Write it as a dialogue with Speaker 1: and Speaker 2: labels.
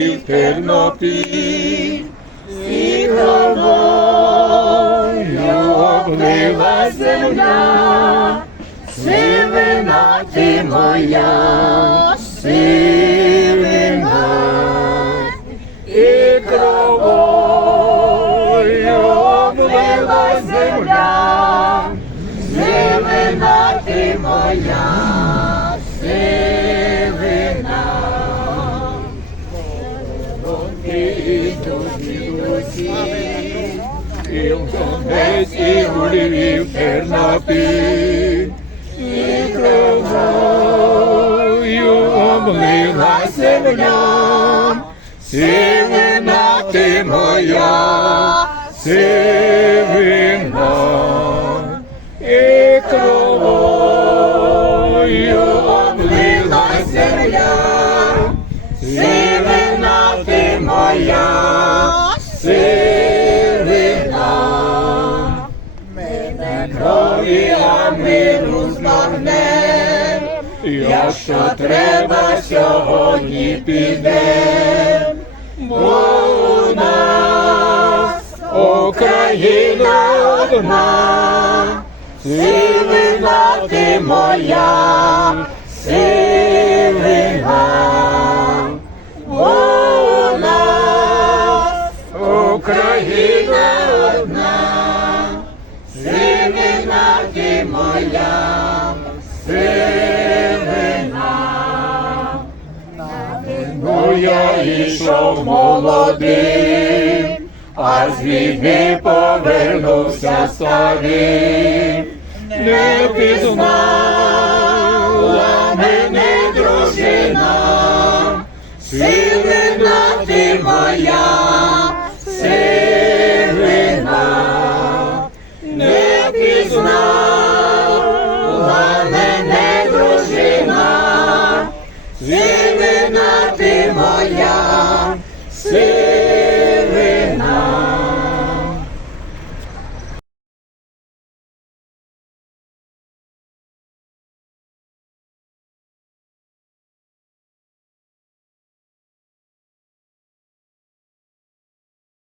Speaker 1: Тернопіль, і кровою облила земля, сивина ти моя, сивина, і кровою облила земля, сивина ти моя, І в Донець, і у Львів, Тернопіль, і кровою облила земля, сивина ти моя, сивина, крові, а миру змагне, якщо треба сьогодні піде, бо у нас Україна одна, сили ти моя, моя, сивина. На я йшов молодим, а з війни повернувся старим. Не пізнала мене дружина, сивина